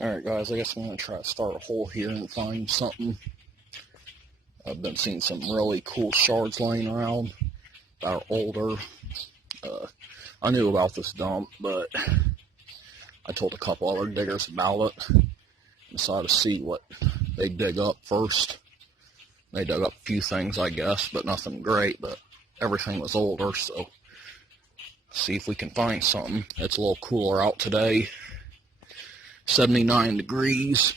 Alright guys, I guess I'm going to try to start a hole here and find something. I've been seeing some really cool shards laying around that are older. I knew about this dump, but I told a couple other diggers about it. And decided to see what they dig up first. They dug up a few things, I guess, but nothing great, but everything was older, so see if we can find something. It's a little cooler out today. 79 degrees.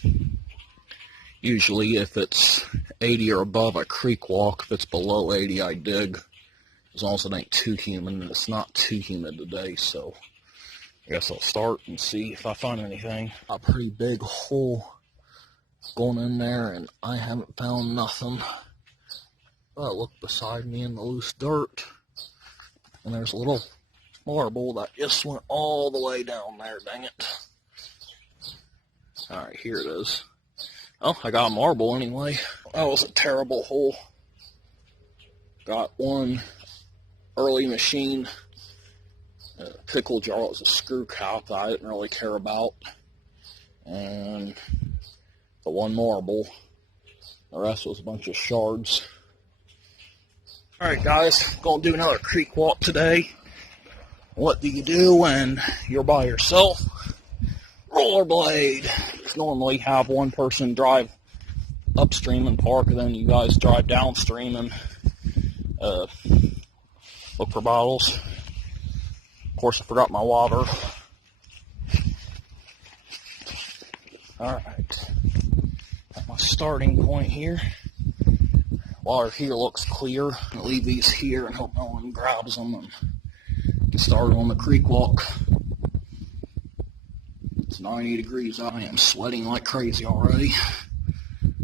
Usually if it's 80 or above, I creekwalk. If it's below 80, I dig. As long as it ain't too humid, and it's not too humid today, so I guess I'll start and see if I find anything. A pretty big hole going in there, and I haven't found nothing. But I look beside me in the loose dirt, and there's a little marble that just went all the way down there, dang it. Alright, here it is. Oh, I got a marble anyway. That was a terrible hole. Got one early machine pickle jar. It was a screw cap that I didn't really care about. And the one marble. The rest was a bunch of shards. Alright guys, gonna do another creek walk today. What do you do when you're by yourself? Rollerblade. Normally have one person drive upstream and park, and then you guys drive downstream and look for bottles. Of course, I forgot my water. Alright, at my starting point here. Water here looks clear. I'll leave these here and hope no one grabs them and get started on the creek walk. It's 90 degrees. I am sweating like crazy already.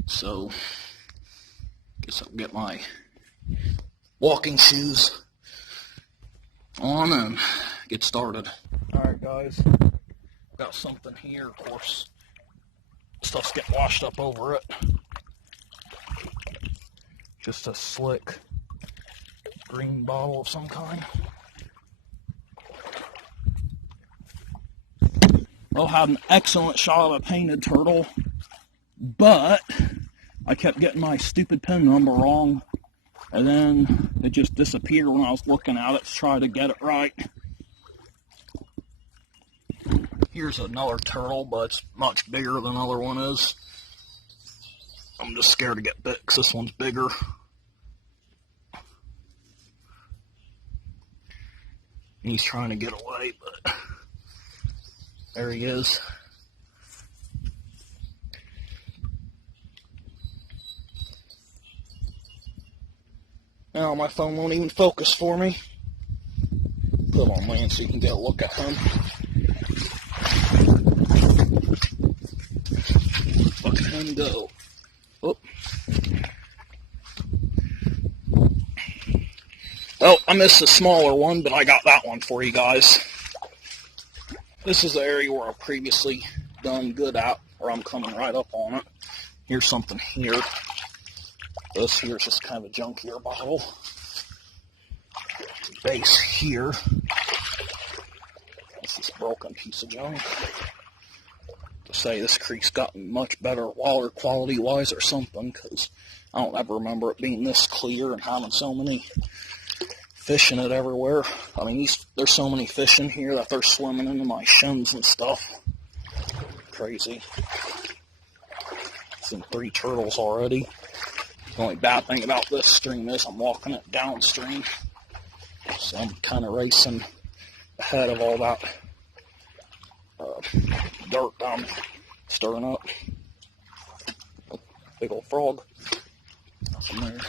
So, guess I'll get my walking shoes on and get started. Alright guys, got something here. Of course, stuff's getting washed up over it. Just a slick green bottle of some kind. Well, had an excellent shot of a painted turtle, but I kept getting my stupid pin number wrong, and then it just disappeared when I was looking at it to try to get it right. Here's another turtle, but it's much bigger than the other one is. I'm just scared to get bit because this one's bigger. And he's trying to get away, but there he is. Now my phone won't even focus for me. Put it on land so you can get a look at him. Look at him go. Whoop. Oh, I missed a smaller one, but I got that one for you guys. This is the area where I've previously done good at, or I'm coming right up on it. Here's something here. This here is just kind of a junkier bottle. Base here. This is a broken piece of junk. To say this creek's gotten much better water quality wise or something, because I don't ever remember it being this clear and having so many fish in it everywhere. I mean, there's so many fish in here that they're swimming into my shins and stuff. Crazy. Seen 3 turtles already. The only bad thing about this stream is I'm walking it downstream. So I'm kind of racing ahead of all that dirt I'm stirring up. Oh, big old frog. Nothing there.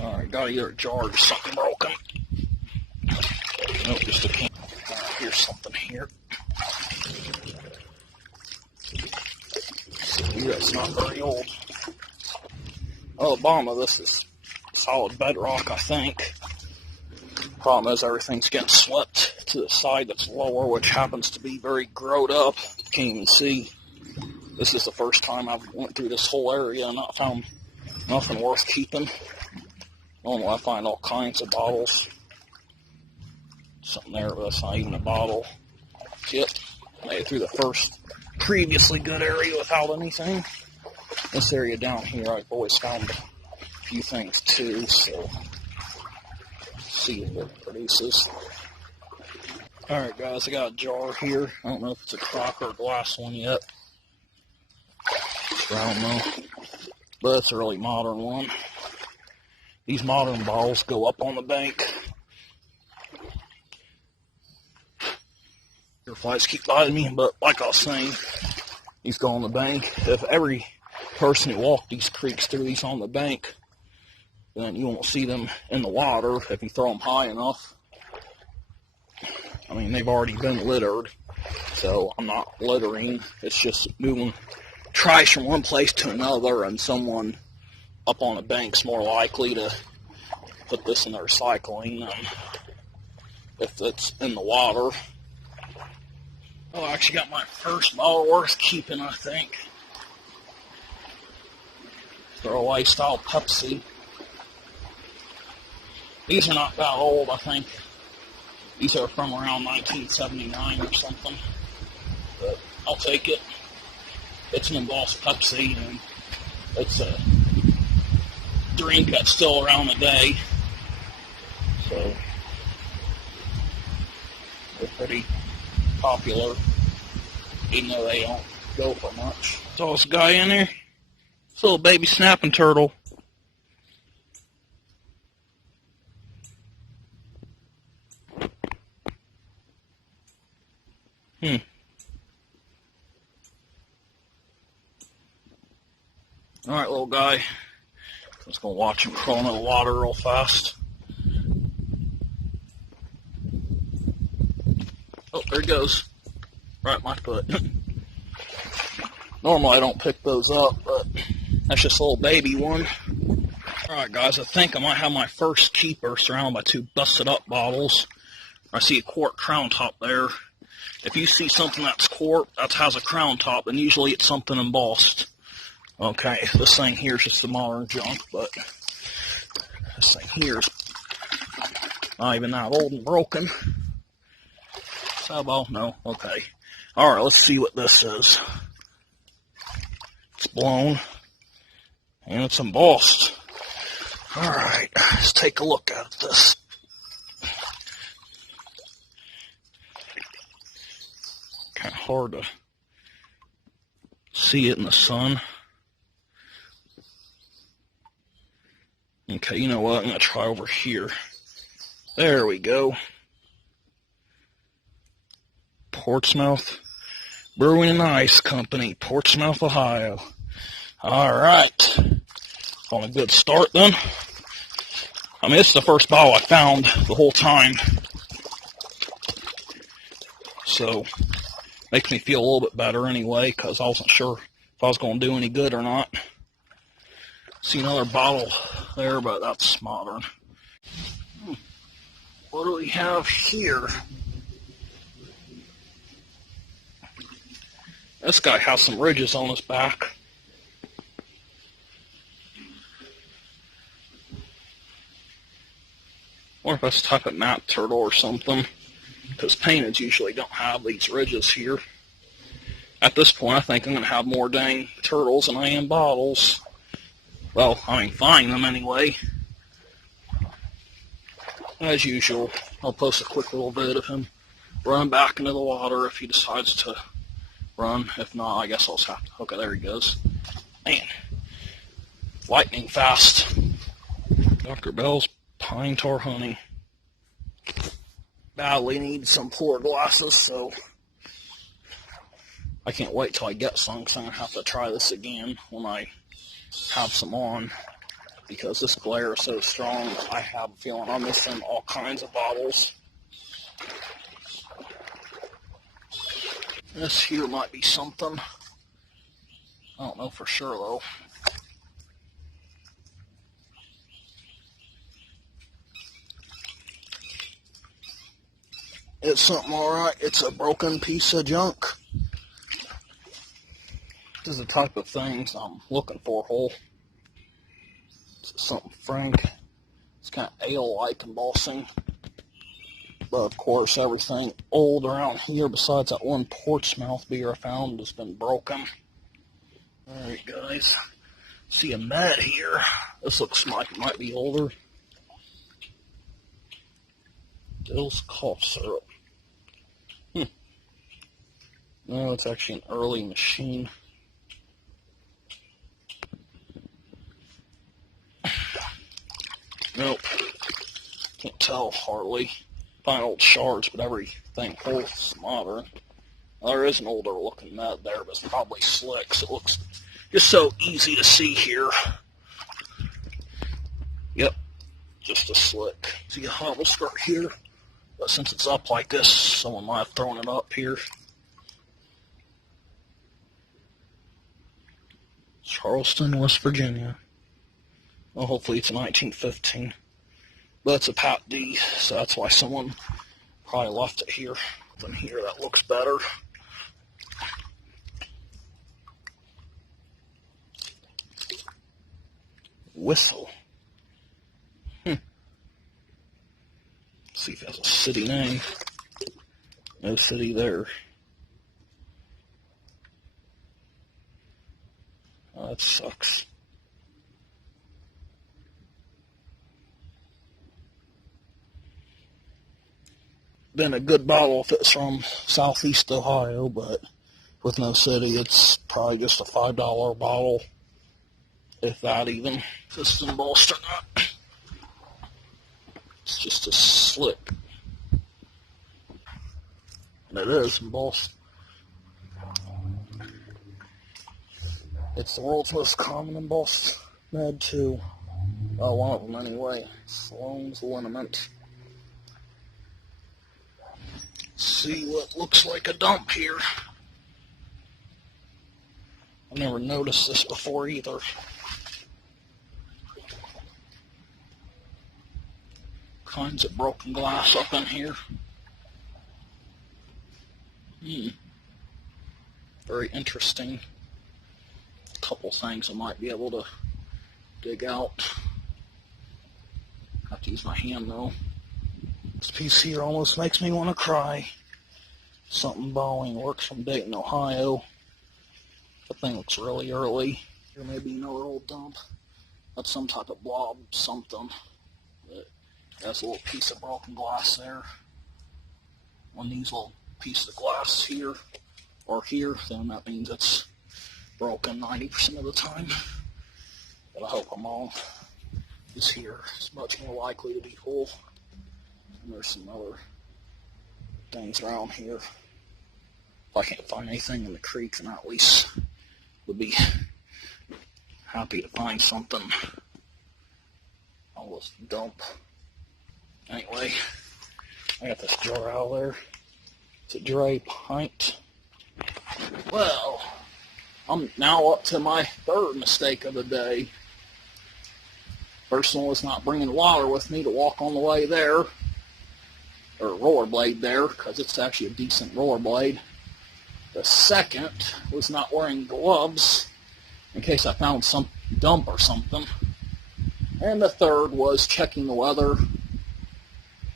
Alright, got either a jar or something broken. Nope, just a can. Here's something here. See, that's not very old. Oh, the bottom of this is solid bedrock, I think. Problem is everything's getting swept to the side that's lower, which happens to be very growed up. Can't even see. This is the first time I've went through this whole area and not found nothing worth keeping. Normally I find all kinds of bottles. Something there, but that's not even a bottle. Yep, made it through the first previously good area without anything. This area down here, I've always found a few things too, so see what it produces. Alright guys, I got a jar here. I don't know if it's a crock or a glass one yet. I don't know. But it's a really modern one. These modern bottles go up on the bank. Flies keep biting me, but like I was saying, these go on the bank. If every person who walked these creeks threw these on the bank, then you won't see them in the water if you throw them high enough. I mean, they've already been littered, so I'm not littering. It's just moving trash from one place to another, and someone up on the bank's more likely to put this in the recycling than if it's in the water. Oh, I actually got my first bottle worth keeping, I think. Throwaway style Pepsi. These are not that old, I think. These are from around 1979 or something. But I'll take it. It's an embossed Pepsi, and it's a drink that's still around today. So, they're pretty popular, even though they don't go for much. Saw this guy in there. This little baby snapping turtle. Alright, little guy. I'm just gonna watch him crawl into the water real fast. Oh, there he goes. Right at my foot. Normally I don't pick those up, but that's just a little baby one. Alright guys, I think I might have my first keeper surrounded by two busted up bottles. I see a quart crown top there. If you see something that's quart, that has a crown top, then usually it's something embossed. Okay, this thing here is just the modern junk, but this thing here is not even that old and broken. Sabal? No? Okay. Alright, let's see what this is. It's blown, and it's embossed. Alright, let's take a look at this. Kind of hard to see it in the sun. Okay, you know what? I'm going to try over here. There we go. Portsmouth Brewing and Ice Company, Portsmouth, Ohio. Alright. On a good start then. I mean, this is the first bottle I found the whole time. So, makes me feel a little bit better anyway, because I wasn't sure if I was going to do any good or not. See another bottle there, but that's modern. What do we have here? This guy has some ridges on his back. Or if that's a type of map turtle or something. Because painteds usually don't have these ridges here. At this point, I think I'm going to have more dang turtles than I am bottles. Well, I mean, find them anyway. As usual, I'll post a quick little vid of him running back into the water if he decides to run. If not, I guess I'll just have to. Okay, there he goes. Man, lightning fast. Dr. Bell's Pine Tar Honey. Badly need some pour glasses, so I can't wait till I get some, because I'm going to have to try this again when I have some on, because this glare is so strong. I have a feeling I'm missing all kinds of bottles. This here might be something. I don't know for sure though. It's something alright. It's a broken piece of junk. This is the type of things I'm looking for, Hole. It's something frank. It's kind of ale-like embossing. But of course, everything old around here besides that one Portsmouth beer I found has been broken. Alright guys, see a mat here. This looks like it might be older. Dill's cough syrup. No, it's actually an early machine. Nope. Can't tell hardly. Find old shards, but everything holds modern. There is an older looking nut there, but it's probably slick, so it looks just so easy to see here. Yep, just a slick. See a hobble skirt here, but since it's up like this, someone might have thrown it up here. Charleston, West Virginia. Well, hopefully it's 1915. But it's a Pat D, so that's why someone probably left it here. Then here, that looks better. Whistle. See if it has a city name. No city there. Oh, that sucks. Been a good bottle if it's from Southeast Ohio, but with no city, it's probably just a $5 bottle, if that even. If it's embossed or not. It's just a slip. And it is embossed. It's the world's most common embossed med too. Oh, one of them anyway. Sloan's liniment. See what looks like a dump here. I've never noticed this before either. Kinds of broken glass up in here. Very interesting. A couple things I might be able to dig out. Have to use my hand though. This piece here almost makes me want to cry. Something Bowing, works from Dayton, Ohio. The thing looks really early. Here may be another old dump. That's some type of blob something. But that's a little piece of broken glass there. One of these little pieces of glass here or here, then that means it's broken 90% of the time. But I hope I'm wrong. This here is much more likely to be whole. And there's some other things around here. If I can't find anything in the creek, then I at least would be happy to find something. All this dump. Anyway, I got this jar out there. It's a dry pint. Well, I'm now up to my third mistake of the day. First one was not bringing water with me to walk on the way there. Or rollerblade there, because it's actually a decent rollerblade. The second was not wearing gloves in case I found some dump or something. And the third was checking the weather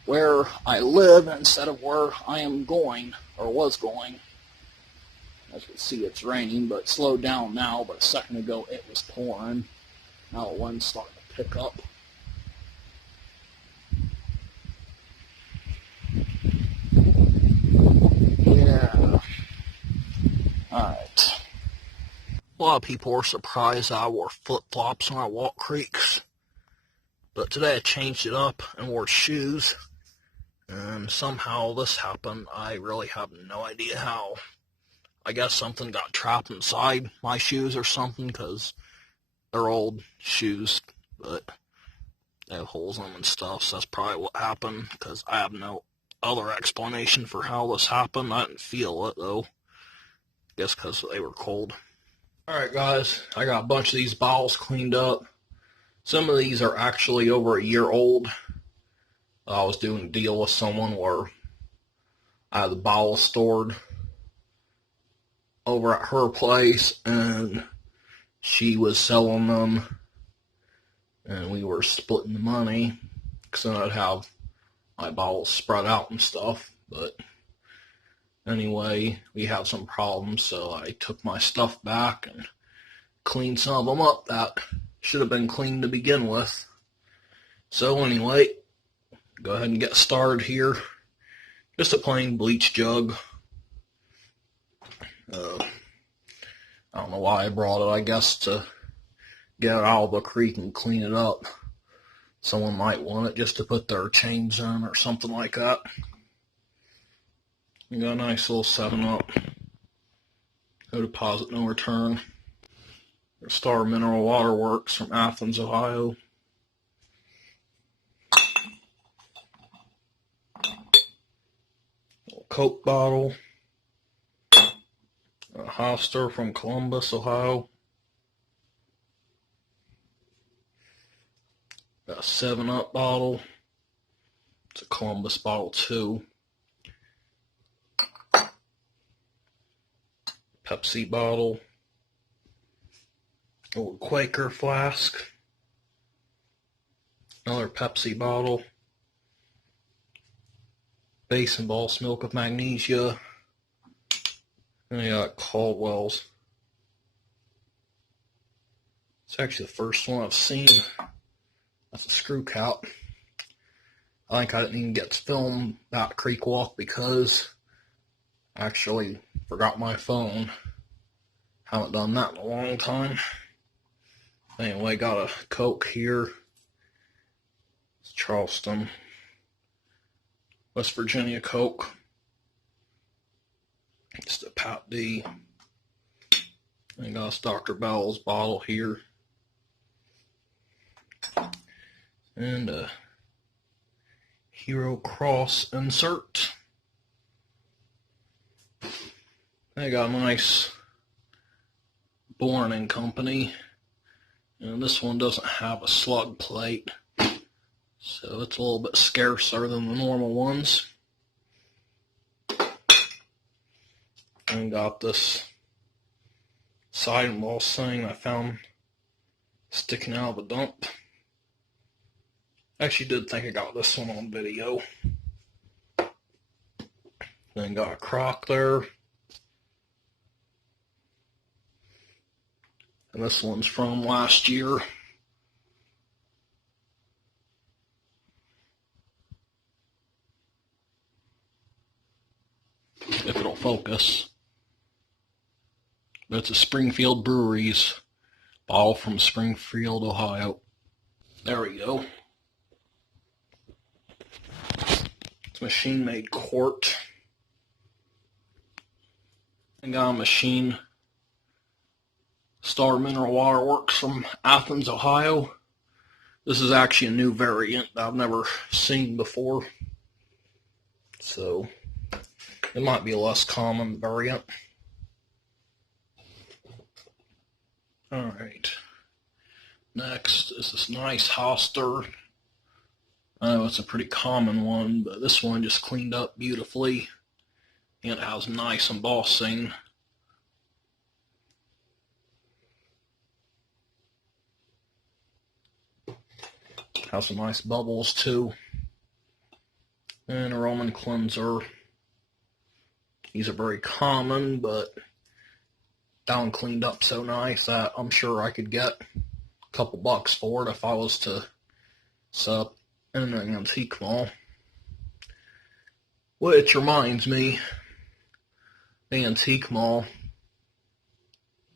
where I live instead of where I am going or was going. As you can see, it's raining, but it slowed down now. But a second ago, it was pouring. Now the wind's starting to pick up. Alright. A lot of people were surprised I wore flip-flops when I walk creeks. But today I changed it up and wore shoes. And somehow this happened. I really have no idea how. I guess something got trapped inside my shoes or something, because they're old shoes, but they have holes in them and stuff. So that's probably what happened, because I have no other explanation for how this happened. I didn't feel it, though. Guess because they were cold. Alright guys, I got a bunch of these bottles cleaned up. Some of these are actually over a year old. I was doing a deal with someone where I had the bottles stored over at her place, and she was selling them, and we were splitting the money, because then I'd have my bottles spread out and stuff. But anyway, we have some problems, so I took my stuff back and cleaned some of them up that should have been cleaned to begin with. So anyway, go ahead and get started here. Just a plain bleach jug. I don't know why I brought it. I guess to get it out of the creek and clean it up. Someone might want it just to put their chains in or something like that. We got a nice little 7-Up. No deposit, no return. Star Mineral Water Works from Athens, Ohio. Little Coke bottle. A Hoster from Columbus, Ohio. Got a 7-Up bottle. It's a Columbus bottle too. Pepsi bottle. A little Quaker flask. Another Pepsi bottle. Base and Boss milk with magnesia. And I got Caldwell's. It's actually the first one I've seen. That's a screw cap. I think I didn't even get to film about Creekwalk because I actually forgot my phone. Haven't done that in a long time. Anyway, got a Coke here. It's Charleston, West Virginia Coke. Just a Pat D. And got a Dr. Bell's bottle here. And a Hero Cross insert. I got a nice Born & Company. And this one doesn't have a slug plate, so it's a little bit scarcer than the normal ones. And got this side emboss thing I found sticking out of a dump. I actually did think I got this one on video. Then got a crock there. And this one's from last year. If it'll focus. But it's a Springfield Brewery's bottle from Springfield, Ohio. There we go. It's machine-made quart. I got a machine. Star Mineral Water Works from Athens, Ohio. This is actually a new variant that I've never seen before. So, it might be a less common variant. Alright. Next is this nice Hoster. I know it's a pretty common one, but this one just cleaned up beautifully. And it has nice embossing. Has some nice bubbles too. And a Roman cleanser. These are very common, but that one cleaned up so nice that I'm sure I could get a couple bucks for it if I was to set up in an antique mall. Which reminds me, the antique mall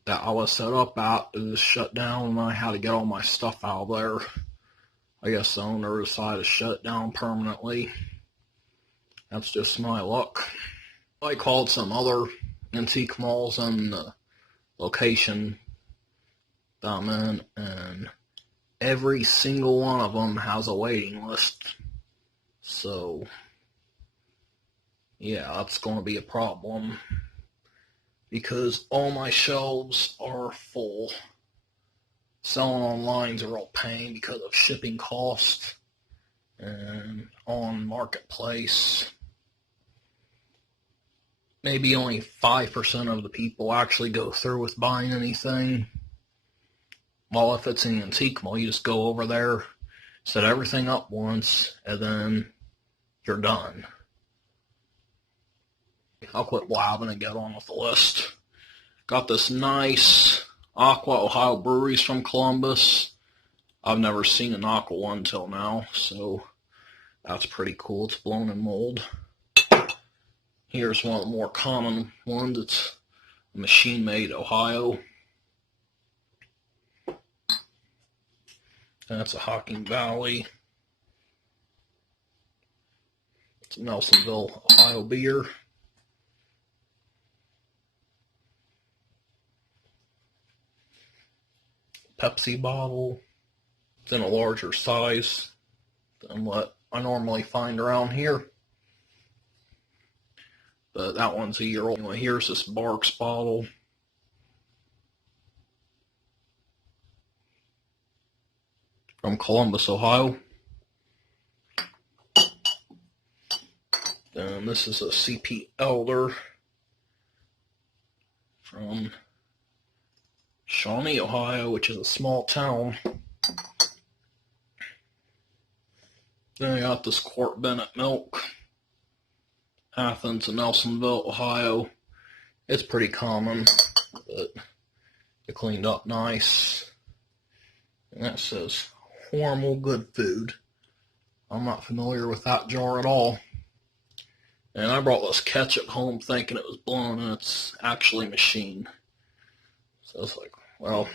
that I was set up at is shut down and I had to get all my stuff out of there. I guess the owner decided to shut it down permanently. That's just my luck. I called some other antique malls in the location that I'm in, and every single one of them has a waiting list. So, yeah, that's going to be a problem because all my shelves are full. Selling online is a real pain because of shipping costs, and on Marketplace, maybe only 5% of the people actually go through with buying anything. Well, if it's an antique mall, you just go over there, set everything up once, and then you're done. I'll quit blabbing and get on with the list. Got this nice Aqua Ohio breweries from Columbus. I've never seen an Aqua one until now, so that's pretty cool. It's blown in mold. Here's one of the more common ones. It's Machine Made Ohio. That's a Hocking Valley. It's a Nelsonville, Ohio beer. Pepsi bottle. It's in a larger size than what I normally find around here. But that one's a year old. Anyway, here's this Barks bottle. From Columbus, Ohio. And this is a CP Elder from Shawnee, Ohio, which is a small town. Then I got this Quart Bennett milk. Athens and Nelsonville, Ohio. It's pretty common, but it cleaned up nice. And that says Hormel Good Food. I'm not familiar with that jar at all. And I brought this ketchup home thinking it was blown, and it's actually machine. So it's like, well,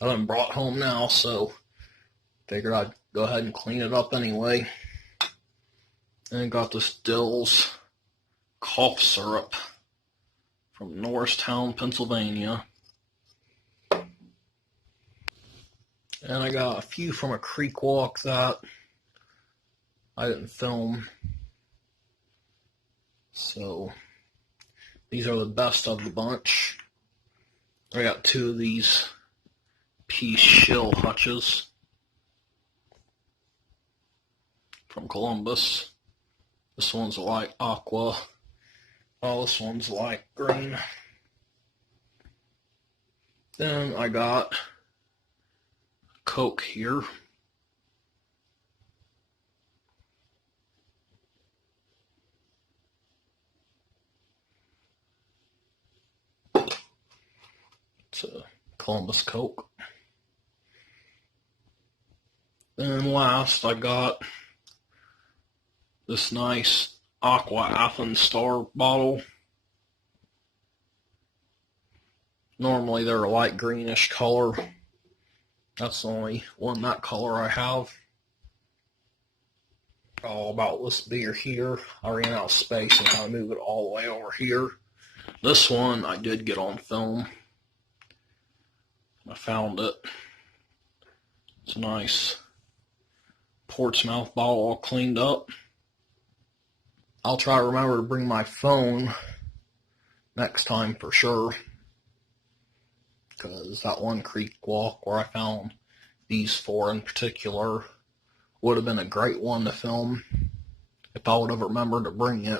I done brought it home now, so figured I'd go ahead and clean it up anyway. And got this Dill's cough syrup from Norristown, Pennsylvania. And I got a few from a Creekwalk that I didn't film. So these are the best of the bunch. I got two of these Peace Shill hutches from Columbus. This one's a light aqua. Oh, this one's light green. Then I got Coke here. It's a Columbus Coke. Then last I got this nice Aqua Athens Star bottle. Normally they're a light greenish color. That's the only one that color I have. All about this beer here. I ran out of space and had to move it all the way over here. This one I did get on film. I found it. It's a nice Portsmouth bottle all cleaned up. I'll try to remember to bring my phone next time for sure. Because that one Creekwalk where I found these four in particular would have been a great one to film if I would have remembered to bring it.